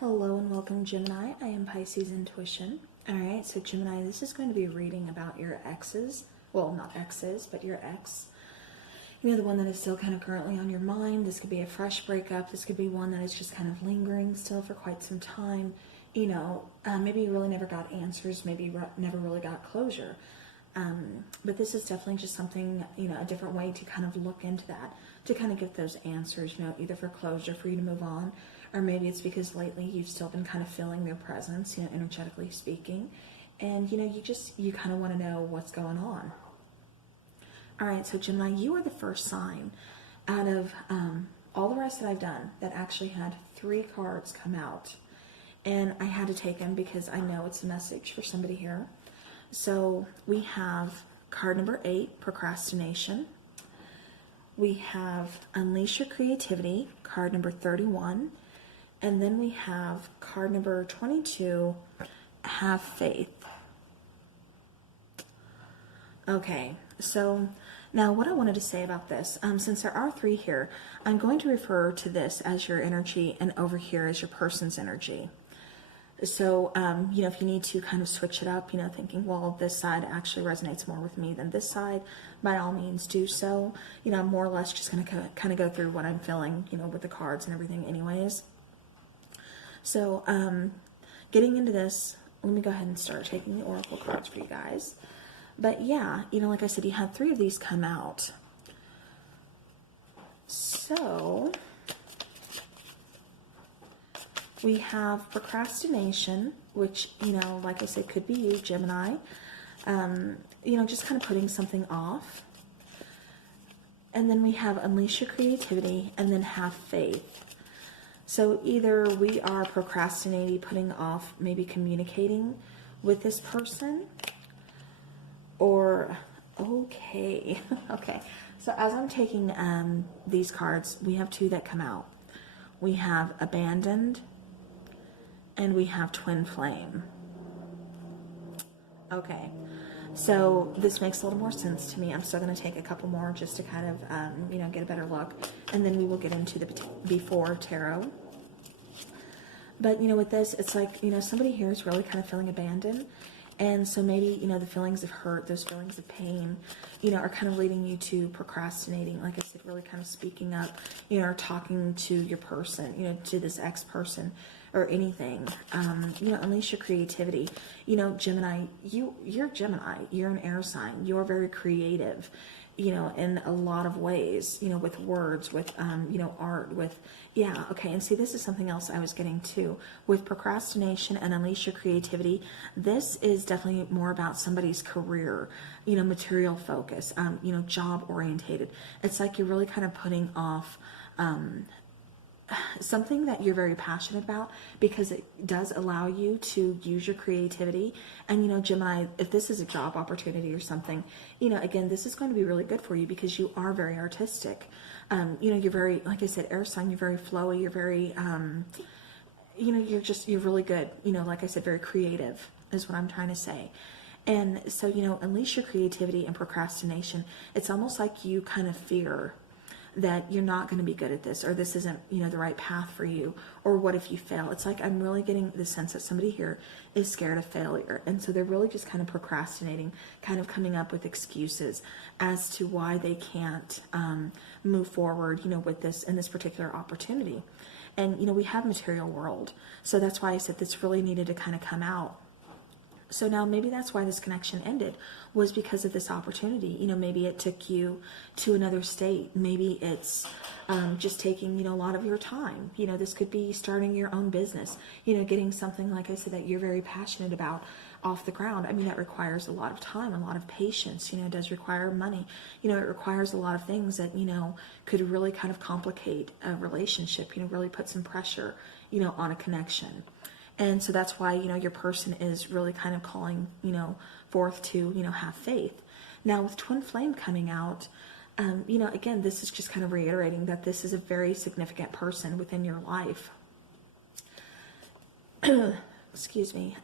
Hello and welcome, Gemini. I am Pisces Intuition. Alright, so Gemini, this is going to be a reading about your exes. Well, not exes, but your ex. You know, the one that is still kind of currently on your mind. This could be a fresh breakup. This could be one that is just kind of lingering still for quite some time. You know, maybe you really never got answers. Maybe you never really got closure. But this is definitely just something, you know, a different way to kind of look into that, to kind of get those answers, you know, either for closure, for you to move on, or maybe it's because lately you've still been kind of feeling their presence, you know, energetically speaking, and, you know, you kind of want to know what's going on. All right, so Gemini, you are the first sign out of all the rest that I've done that actually had 3 cards come out, and I had to take them because I know it's a message for somebody here. So we have card number 8, procrastination. We have unleash your creativity, card number 31. And then we have card number 22, have faith. Okay, so now what I wanted to say about this, since there are 3 here, I'm going to refer to this as your energy and over here as your person's energy. So, you know, if you need to kind of switch it up, you know, thinking, well, this side actually resonates more with me than this side, by all means do so. You know, I'm more or less just going to kind of go through what I'm feeling, you know, with the cards and everything anyways. So, getting into this, let me go ahead and start taking the oracle cards for you guys. But yeah, you know, like I said, you had 3 of these come out. So we have procrastination, which, you know, like I said, could be you, Gemini. You know, just kind of putting something off. And then we have unleash your creativity and then have faith. So either we are procrastinating, putting off maybe communicating with this person, or, okay. So as I'm taking these cards, we have 2 that come out. We have abandoned and we have twin flame. Okay, so this makes a little more sense to me. I'm still going to take a couple more just to kind of, you know, get a better look. And then we will get into the before tarot. But, you know, with this, it's like, you know, somebody here is really kind of feeling abandoned. And so maybe, you know, the feelings of hurt, those feelings of pain, you know, are kind of leading you to procrastinating. Like I said, really kind of speaking up, you know, or talking to your person, you know, to this ex-person or anything. You know, unleash your creativity. You know, Gemini, you're Gemini. You're an air sign. You're very creative, you know, in a lot of ways, you know, with words, with, you know, art, with, yeah, okay. And see, this is something else I was getting to with procrastination and unleash your creativity. This is definitely more about somebody's career, you know, material focus, you know, job orientated. It's like you're really kind of putting off, something that you're very passionate about, because it does allow you to use your creativity. And, you know, Gemini, if this is a job opportunity or something, you know, again, this is going to be really good for you because you are very artistic. You know, you're very, like I said, air sign, you're very flowy, you're very, you know, you're really good. You know, like I said, very creative is what I'm trying to say. And so, you know, unleash your creativity and procrastination. It's almost like you kind of fear that you're not going to be good at this, or this isn't, you know, the right path for you, or what if you fail? It's like I'm really getting the sense that somebody here is scared of failure, and so they're really just kind of procrastinating, kind of coming up with excuses as to why they can't move forward, you know, with this in this particular opportunity. And, you know, we have material world, so that's why I said this really needed to kind of come out. So now maybe that's why this connection ended, was because of this opportunity. You know, maybe it took you to another state. Maybe it's just taking, you know, a lot of your time. You know, this could be starting your own business, you know, getting something, like I said, that you're very passionate about off the ground. I mean, that requires a lot of time, a lot of patience. You know, it does require money. You know, it requires a lot of things that, you know, could really kind of complicate a relationship, you know, really put some pressure, you know, on a connection. And so that's why, you know, your person is really kind of calling, you know, forth to, you know, have faith. Now with twin flame coming out, you know, again, this is just kind of reiterating that this is a very significant person within your life. Excuse me.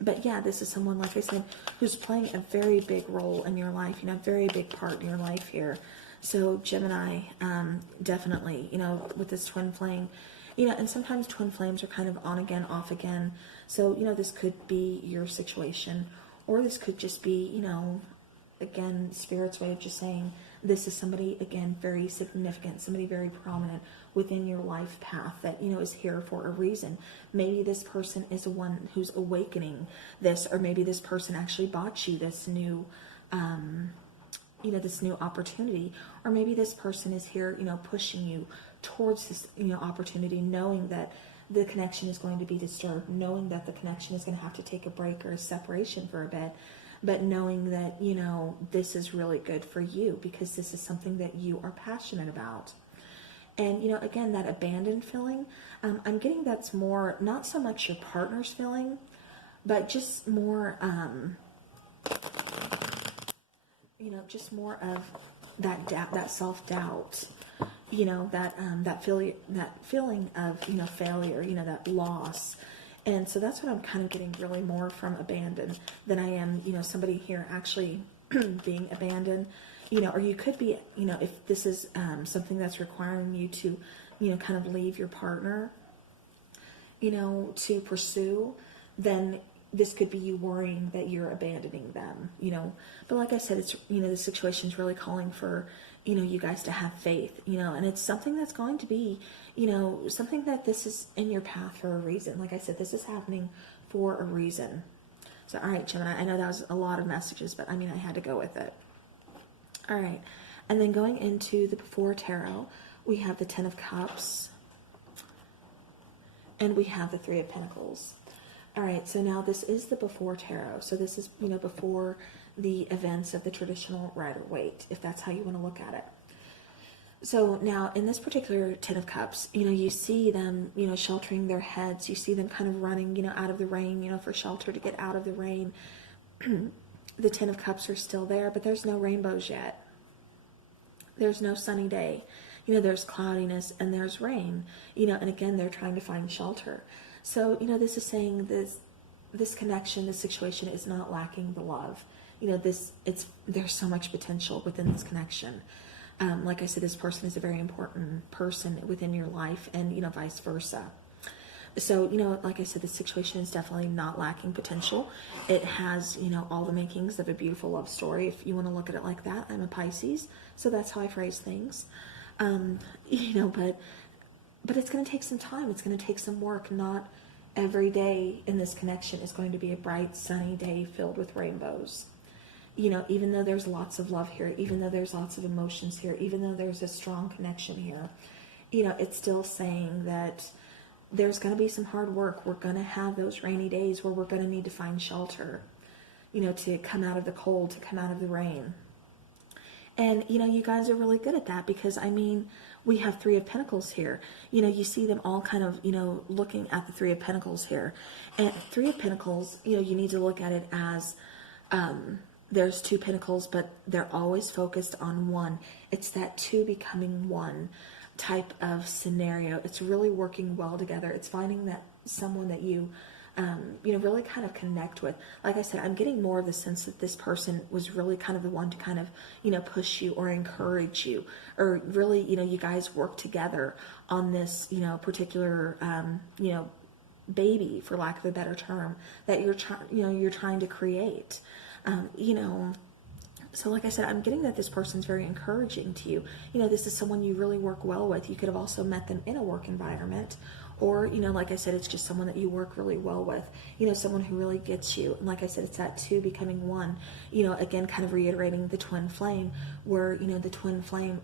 But yeah, this is someone, like I said, who's playing a very big role in your life, you know, a very big part in your life here. So Gemini, definitely, you know, with this twin flame, And sometimes twin flames are kind of on again, off again. So, this could be your situation, or this could just be, again, Spirit's way of just saying this is somebody, again, very significant, somebody very prominent within your life path that, is here for a reason. Maybe this person is the one who's awakening this, or maybe this person actually bought you this new, this new opportunity, or maybe this person is here, pushing you towards this, opportunity, knowing that the connection is going to be disturbed, knowing that the connection is going to have to take a break or a separation for a bit, but knowing that, this is really good for you because this is something that you are passionate about. And, again, that abandoned feeling, I'm getting that's more, not so much your partner's feeling, but just more, just more of that doubt, that self-doubt, that feeling of, failure, that loss. And so that's what I'm kind of getting really more from abandoned than I am, somebody here actually being abandoned, or you could be, if this is something that's requiring you to, kind of leave your partner, to pursue, then this could be you worrying that you're abandoning them, But like I said, it's, the situation is really calling for, you guys to have faith, and it's something that's going to be, something that this is in your path for a reason. Like I said, this is happening for a reason. So, all right, Gemini, I know that was a lot of messages, but I had to go with it. All right. And then going into the Before Tarot, we have the Ten of Cups and we have the Three of Pentacles. All right, so now this is the Before Tarot. So this is, before the events of the traditional Rider-Waite, if that's how you want to look at it. So now in this particular Ten of Cups, you see them, sheltering their heads. You see them kind of running, out of the rain, for shelter to get out of the rain. The Ten of Cups are still there, but there's no rainbows yet. There's no sunny day. There's cloudiness and there's rain, and again, they're trying to find shelter. So, this is saying this connection, this situation is not lacking the love. There's so much potential within this connection. Like I said, this person is a very important person within your life, and, vice versa. So, like I said, the situation is definitely not lacking potential. It has, all the makings of a beautiful love story. If you want to look at it like that, I'm a Pisces, so that's how I phrase things. But it's going to take some time. It's going to take some work. Not every day in this connection is going to be a bright, sunny day filled with rainbows. Even though there's lots of love here, even though there's lots of emotions here, even though there's a strong connection here, it's still saying that there's going to be some hard work. We're going to have those rainy days where we're going to need to find shelter, to come out of the cold, to come out of the rain. And, you guys are really good at that because, we have Three of Pentacles here. You see them all kind of, looking at the Three of Pentacles here. And Three of Pentacles, you need to look at it as there's two pentacles, but they're always focused on one. It's that two becoming one type of scenario. It's really working well together. It's finding that someone that you really kind of connect with. Like I said, I'm getting more of the sense that this person was really kind of the one to kind of, push you or encourage you, or really, you guys work together on this, particular, baby, for lack of a better term, that you're trying to create, So like I said, I'm getting that this person's very encouraging to you. This is someone you really work well with. You could have also met them in a work environment, or, like I said, it's just someone that you work really well with, someone who really gets you. And like I said, it's that two becoming one, again, kind of reiterating the twin flame, where, the twin flame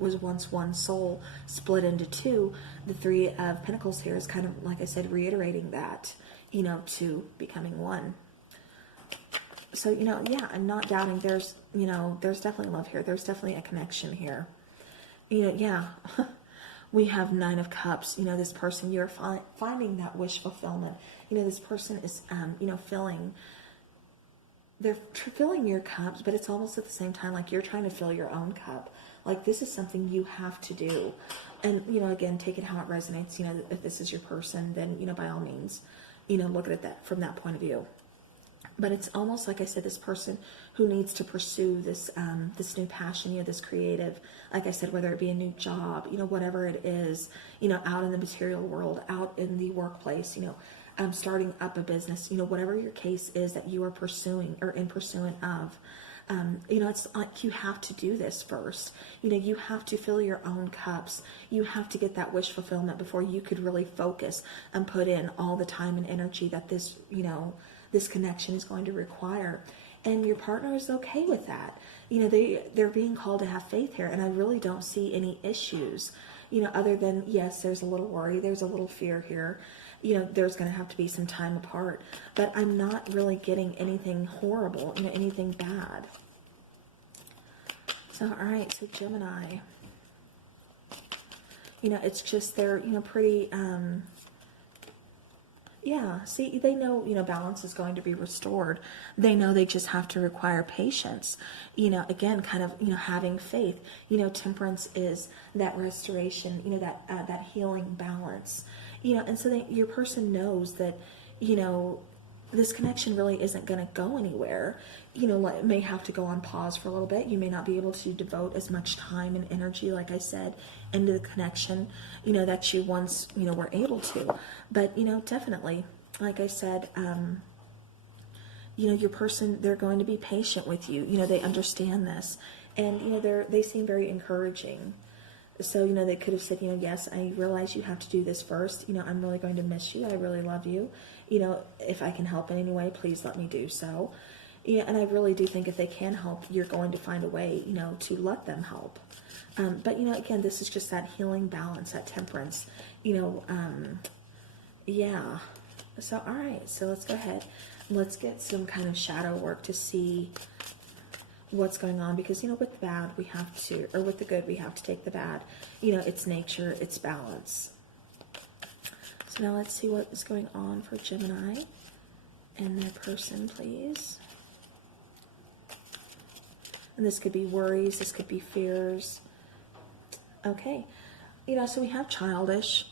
was once one soul split into two. The Three of Pentacles here is kind of, like I said, reiterating that, two becoming one. So, yeah, I'm not doubting there's definitely love here. There's definitely a connection here. Yeah. We have Nine of Cups. This person, you're finding that wish fulfillment. This person is, they're filling your cups, but it's almost at the same time like you're trying to fill your own cup. Like, this is something you have to do. And, again, take it how it resonates. If this is your person, then, by all means, look at it from that point of view. But it's almost like I said, this person who needs to pursue this this new passion, this creative, like I said, whether it be a new job, whatever it is, out in the material world, out in the workplace, starting up a business, whatever your case is that you are pursuing or in pursuant of. It's like you have to do this first. You have to fill your own cups. You have to get that wish fulfillment before you could really focus and put in all the time and energy that this, this connection is going to require. And your partner is okay with that. They're being called to have faith here, and I really don't see any issues, other than, yes, there's a little worry, there's a little fear here. There's going to have to be some time apart, but I'm not really getting anything horrible, anything bad. So, all right, so Gemini, it's just they're, pretty, yeah, see, they know, balance is going to be restored. They know they just have to require patience. Again, kind of, having faith. Temperance is that restoration, that healing balance. And so your person knows that, this connection really isn't going to go anywhere. It may have to go on pause for a little bit. You may not be able to devote as much time and energy, like I said, into the connection, that you once, were able to. But, definitely, like I said, your person, they're going to be patient with you. They understand this. And, they seem very encouraging. So, they could have said, yes, I realize you have to do this first. I'm really going to miss you. I really love you. If I can help in any way, please let me do so. And I really do think if they can help, you're going to find a way, to let them help. But, again, this is just that healing balance, that temperance, yeah. So, all right. So let's go ahead. Let's get some kind of shadow work to see what's going on, because with the bad we have to, or with the good we have to take the bad. It's nature, it's balance. So now let's see what is going on for Gemini and their person, please. And this could be worries, this could be fears. Okay, so we have childish.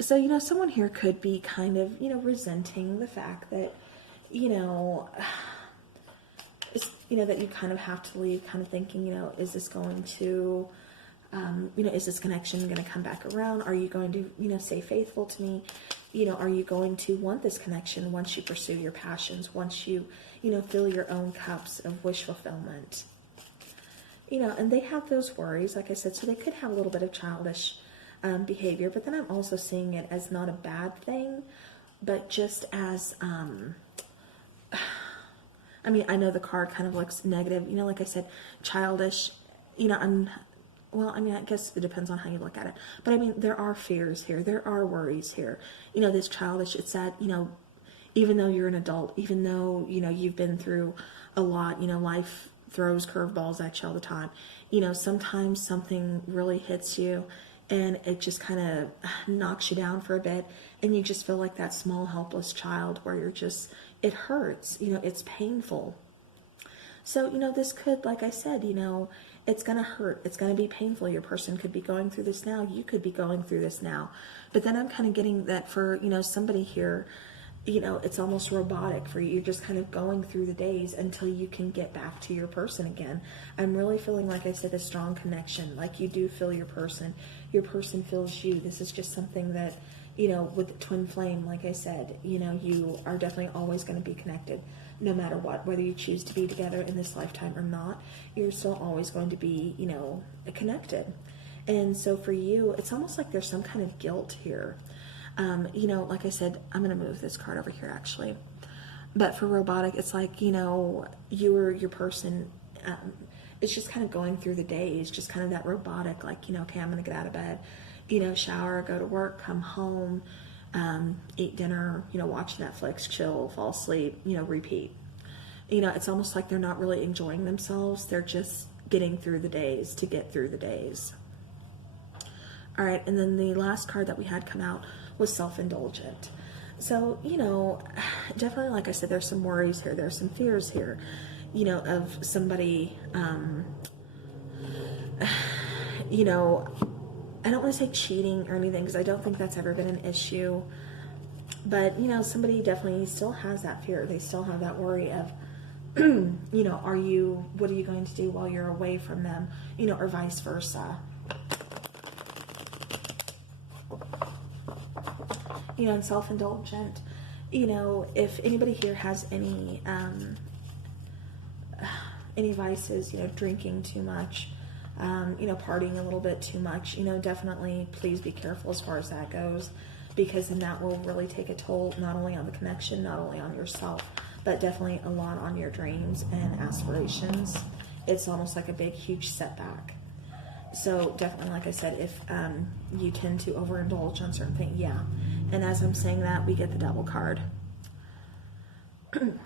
So someone here could be kind of resenting the fact that that you kind of have to leave, kind of thinking, is this going to, is this connection going to come back around? Are you going to, stay faithful to me? Are you going to want this connection once you pursue your passions, once you, fill your own cups of wish fulfillment? And they have those worries, like I said, so they could have a little bit of childish behavior, but then I'm also seeing it as not a bad thing, but just as, I know the card kind of looks negative, like I said, childish, I guess it depends on how you look at it, but there are fears here, there are worries here, this childish, it's that, even though you're an adult, even though, you've been through a lot, life throws curveballs at you all the time, sometimes something really hits you and it just kind of knocks you down for a bit, and you just feel like that small helpless child where you're just, it hurts, it's painful. So, this could, like I said, it's going to hurt. It's going to be painful. Your person could be going through this now. You could be going through this now. But then I'm kind of getting that for, somebody here, it's almost robotic for you. You're just kind of going through the days until you can get back to your person again. I'm really feeling, like I said, a strong connection. Like you do feel your person feels you. This is just something that, with the twin flame, like I said, you are definitely always going to be connected no matter what, whether you choose to be together in this lifetime or not, you're still always going to be, connected. And so for you, it's almost like there's some kind of guilt here. Like I said, I'm going to move this card over here actually. But for robotic, it's like, your person, it's just kind of going through the days, just kind of that robotic, like, okay, I'm going to get out of bed, shower, go to work, come home, eat dinner, watch Netflix, chill, fall asleep, repeat. It's almost like they're not really enjoying themselves. They're just getting through the days to get through the days. All right, and then the last card that we had come out was self-indulgent. So, definitely, like I said, there's some worries here. There's some fears here, of somebody, I don't want to say cheating or anything, because I don't think that's ever been an issue. But, you know, somebody definitely still has that fear. They still have that worry of, you know, what are you going to do while you're away from them, you know, or vice versa. You know, and self-indulgent, you know, if anybody here has any vices, you know, drinking too much, you know, partying a little bit too much, you know, definitely please be careful as far as that goes, because then that will really take a toll, not only on the connection, not only on yourself, but definitely a lot on your dreams and aspirations. It's almost like a big, huge setback. So definitely, like I said, if you tend to overindulge on certain things, yeah. And as I'm saying that, we get the Devil card.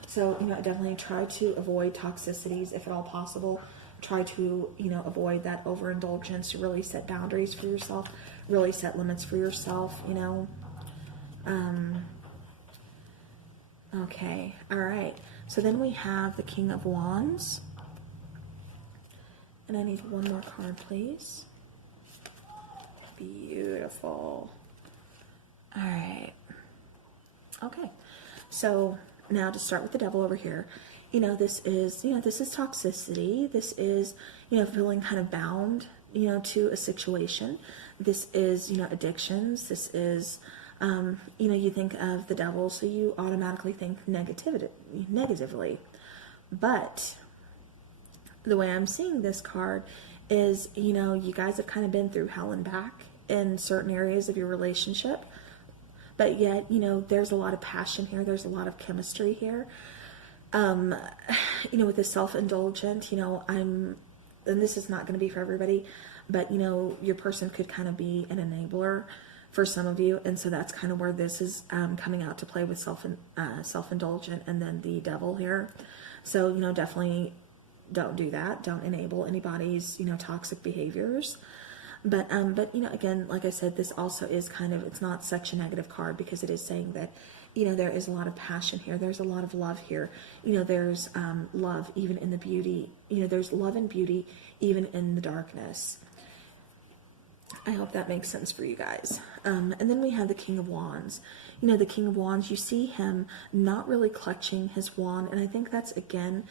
So, you know, definitely try to avoid toxicities if at all possible. Try to, you know, avoid that overindulgence. Really set boundaries for yourself. Really set limits for yourself, you know. Okay, all right. So then we have the King of Wands. And I need one more card, please. Beautiful. All right. Okay. So now to start with the Devil over here, you know, this is toxicity. This is, you know, feeling kind of bound, you know, to a situation. This is, you know, addictions. This is, you know, you think of the Devil, so you automatically think negatively. But the way I'm seeing this card is, you know, you guys have kind of been through hell and back in certain areas of your relationship. But yet, you know, there's a lot of passion here. There's a lot of chemistry here. You know, with the self-indulgent, you know, and this is not going to be for everybody, but, you know, your person could kind of be an enabler for some of you. And so that's kind of where this is coming out to play with self-indulgent and then the Devil here. So, you know, definitely don't do that. Don't enable anybody's, you know, toxic behaviors. But you know, again, like I said, this also is kind of, it's not such a negative card, because it is saying that, you know, there is a lot of passion here. There's a lot of love here. You know, there's love even in the beauty. You know, there's love and beauty even in the darkness. I hope that makes sense for you guys. And then we have the King of Wands. You know, the King of Wands, you see him not really clutching his wand. And I think that's, again,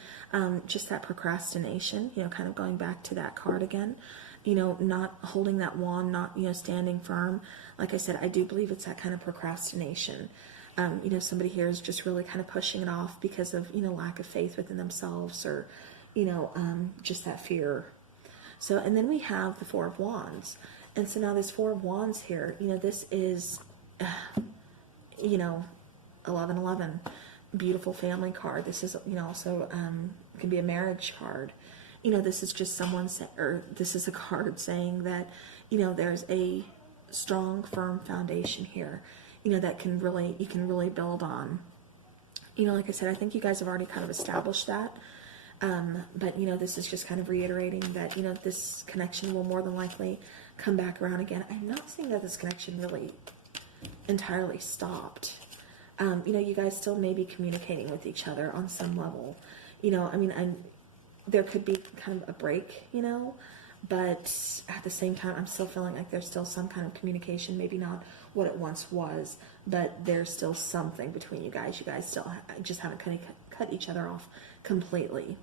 just that procrastination, you know, kind of going back to that card again. You know, not holding that wand, not, you know, standing firm. Like I said, I do believe it's that kind of procrastination. You know, somebody here is just really kind of pushing it off because of, you know, lack of faith within themselves, or, you know, just that fear. So, and then we have the Four of Wands. And so now this Four of Wands here, you know, this is, you know, 1111, beautiful family card. This is, you know, also can be a marriage card. You know, this is just someone or this is a card saying that, you know, there's a strong, firm foundation here, you know, that you can really build on. You know, like I said, I think you guys have already kind of established that. But, you know, this is just kind of reiterating that, you know, this connection will more than likely come back around again. I'm not saying that this connection really entirely stopped. You know, you guys still may be communicating with each other on some level. You know, I mean, there could be kind of a break, you know, but at the same time, I'm still feeling like there's still some kind of communication, maybe not what it once was, but there's still something between you guys. You guys still just haven't cut each other off completely.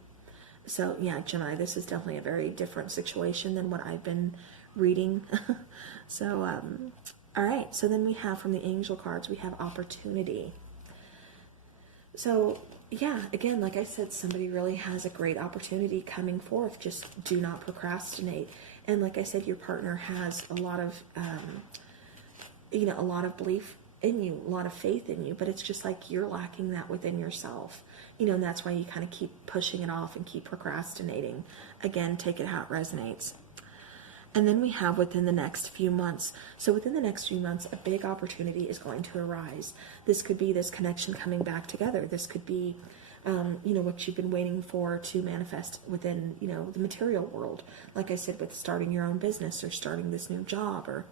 So yeah, Gemini, this is definitely a very different situation than what I've been reading. So, all right. So then we have, from the angel cards, we have opportunity. So yeah, again, like I said, somebody really has a great opportunity coming forth. Just do not procrastinate. And like I said, your partner has a lot of, you know, a lot of belief in you, a lot of faith in you, but it's just like you're lacking that within yourself. You know, and that's why you kind of keep pushing it off and keep procrastinating. Again, take it how it resonates. And then we have within the next few months. So within the next few months, a big opportunity is going to arise. This could be this connection coming back together. This could be, you know, what you've been waiting for to manifest within, you know, the material world. Like I said, with starting your own business or starting this new job, or,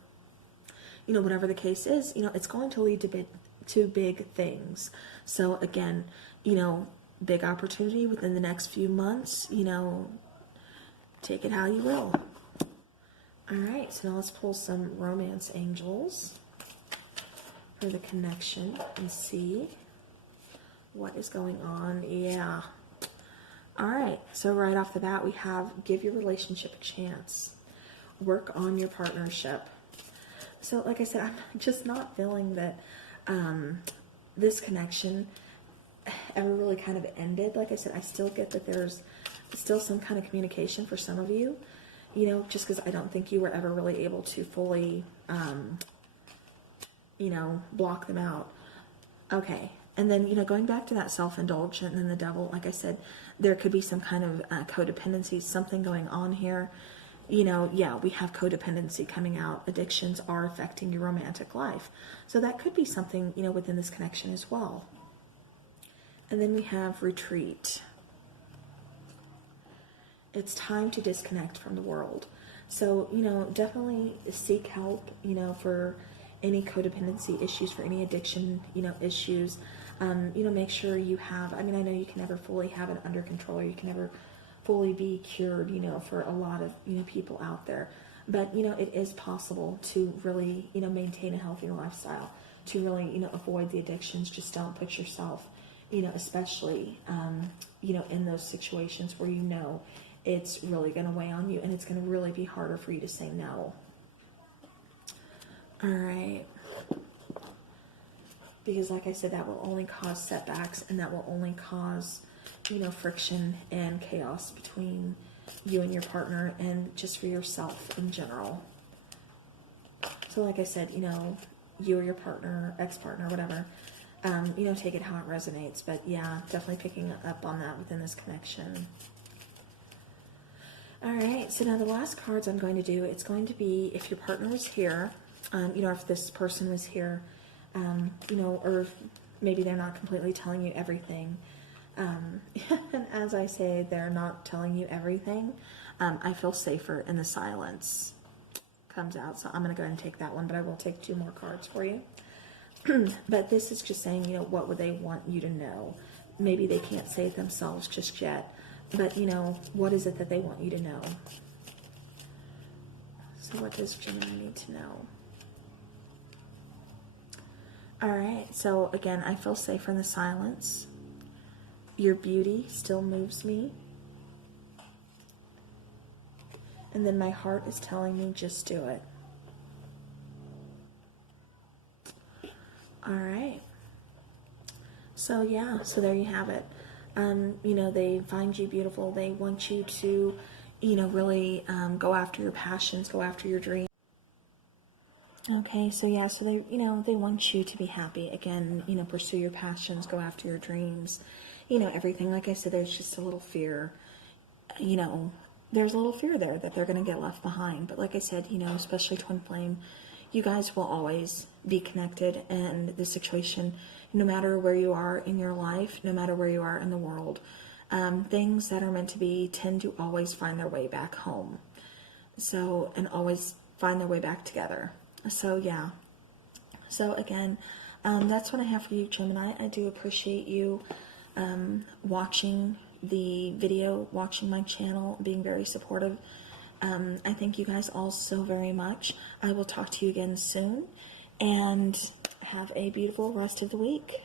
you know, whatever the case is, you know, it's going to lead to big things. So again, you know, big opportunity within the next few months, you know, take it how you will. All right, so now let's pull some romance angels. for the connection and see what is going on. Yeah. All right. So right off the bat, we have give your relationship a chance. Work on your partnership. So like I said, I'm just not feeling that this connection ever really kind of ended. Like I said, I still get that there's still some kind of communication for some of you, you know, just because I don't think you were ever really able to fully, you know, block them out. Okay. And then, you know, going back to that self-indulgent and the devil, like I said, there could be some kind of codependency, something going on here. You know, yeah, we have codependency coming out. Addictions are affecting your romantic life. So that could be something, you know, within this connection as well. And then we have retreat. It's time to disconnect from the world. So, you know, definitely seek help, you know, for any codependency issues, for any addiction, you know, issues. You know, make sure you have, I mean, I know you can never fully have it under control, or you can never fully be cured, you know, for a lot of, you know, people out there. But, you know, it is possible to really, you know, maintain a healthy lifestyle, to really, you know, avoid the addictions. Just don't put yourself, you know, especially, you know, in those situations where you know it's really going to weigh on you and it's going to really be harder for you to say no. All right. Because like I said, that will only cause setbacks, and that will only cause, you know, friction and chaos between you and your partner, and just for yourself in general. So like I said, you know, you or your partner, ex-partner, whatever, you know, take it how it resonates. But yeah, definitely picking up on that within this connection. All right, so now the last cards I'm going to do, it's going to be if your partner was here, you know, if this person was here, you know, or maybe they're not completely telling you everything. And as I say, they're not telling you everything. I feel safer in the silence comes out. So I'm going to go ahead and take that one, but I will take 2 more cards for you. But this is just saying, you know, what would they want you to know? Maybe they can't say it themselves just yet, but, you know, what is it that they want you to know? So what does Gemini need to know? All right, so again, I feel safer in the silence. Your beauty still moves me. And then my heart is telling me, just do it. All right. So yeah, so there you have it. You know, they find you beautiful. They want you to, you know, really go after your passions, go after your dreams. Okay, so yeah, so they, you know, they want you to be happy. Again, you know, pursue your passions, go after your dreams, you know, everything. Like I said, there's just a little fear, you know, there's a little fear there that they're going to get left behind. But like I said, you know, especially Twin Flame, you guys will always be connected, and the situation, no matter where you are in your life, no matter where you are in the world, things that are meant to be tend to always find their way back home. So, and always find their way back together. So yeah, so again, that's what I have for you, Gemini. I do appreciate you watching the video, watching my channel, being very supportive. I thank you guys all so very much. I will talk to you again soon, and have a beautiful rest of the week.